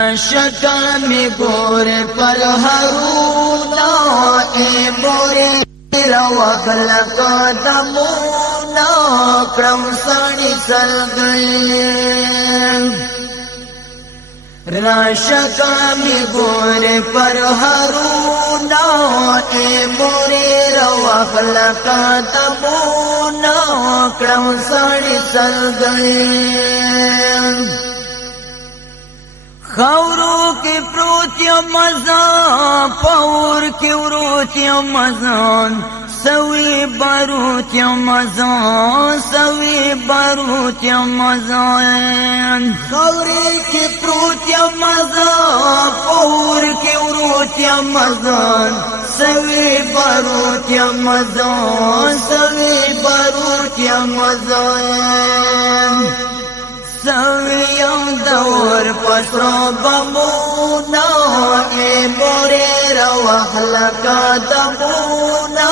شکا می گور پر هرونا اے مورے روخلق دمونا کرم ساڑی سلگئی راشکا می گور پر هرونا اے مورے روخلق دمونا کرم ساڑی سلگئی خورو کی پروتی مزان پور کی وروتی مزان سوی باروتی مزان سوی باروتی مزان خوری کی پروتی مزان پور کی وروتی مزان سوی باروتی مزان سوی باروتی مزان سویم دور پسرو بمونا اے مورے روخلقا دمونا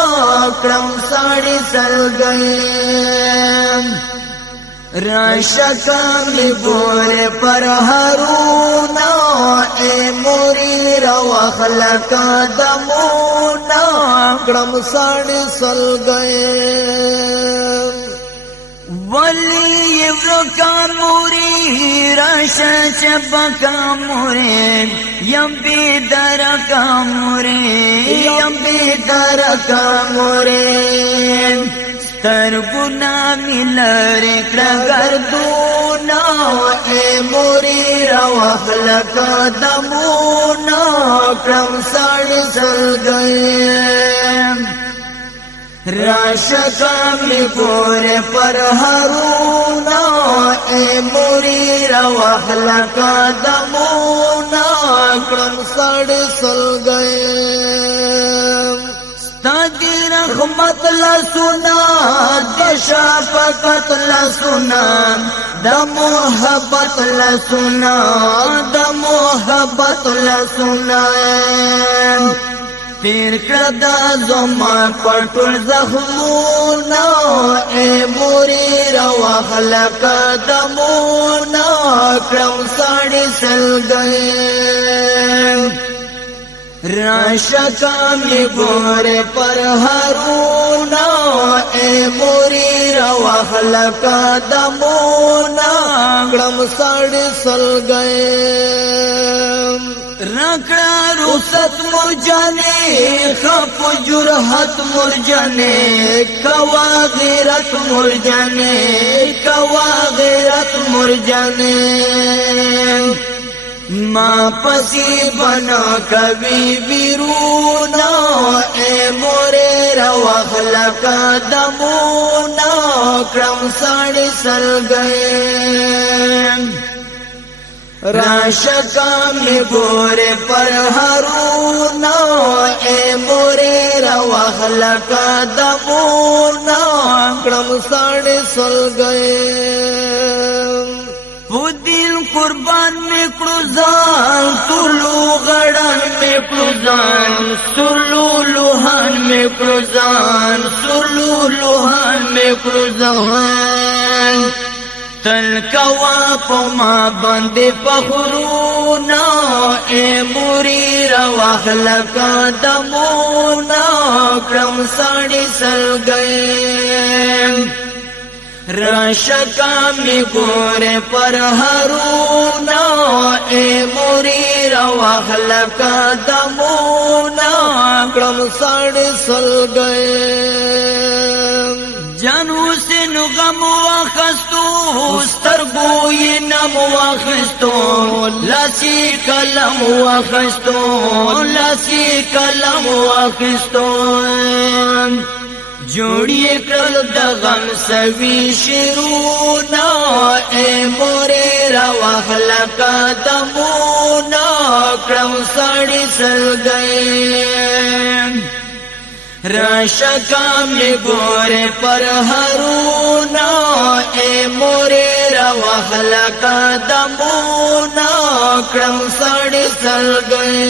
کرم ساڑی سلگئی راشکا می گور پر هرونا اے موری روخلقا دمونا کرم ساڑی سلگئی ولی یورکا موری راشا چبکا موری یم بیدرکا موری یم بیدرکا موری سترگونا ملر کرگردونا اے موری روخلقا دمونا کرم ساڑی سلگئی راشکا می گور پر هرونا اے موری روخلقا دمونا کرم ساڑی سلگئی ستادی رحمت لسنا دشافقت لسنا دمحبت لسنا دمحبت لسنا تیر کردا زما پټول زخمونا اے موری روخلقا دمونا کرم ساڑی سلگئی راشکا می گور پر هرونا اے موری روخلقا دمونا کرم ساڑی سلگئی رکڑا رخصت مرجانے خف جرحت مرجانے کوا غیرت مرجانے کوا غیرت مرجانے ماں پسی بنا کبھی بیرونا اے مورے روخلقا دمونا کرم ساڑی سلگئی راشکا می گور پر هرونا اے مورے روخلقا دمونا کرم ساڑی سلگئی وہ دل قربان میں کروزان تلو غڑان میں کروزان سلو لوہان میں کروزان سلو لوہان میں کروزان تل کوا پما بندے پخرونا اے موری روخلقا دمونا کرم ساڑی سلگئی راشکا می گور پر هرونا اے موری روخلقا دمونا کرم ساڑی سلگئی جانو سے نغم واخستو سترگوی نم واخستو لاسی کلم واخستو لاسی کلم واخستو جوڑی کرل دغم سوی شرونا اے مورے روخلقا دمونا کرم ساڑی سلگئی راشکا می گور پر هرونا اے مورے روخلقا دمونا کرم ساڑی سلگئی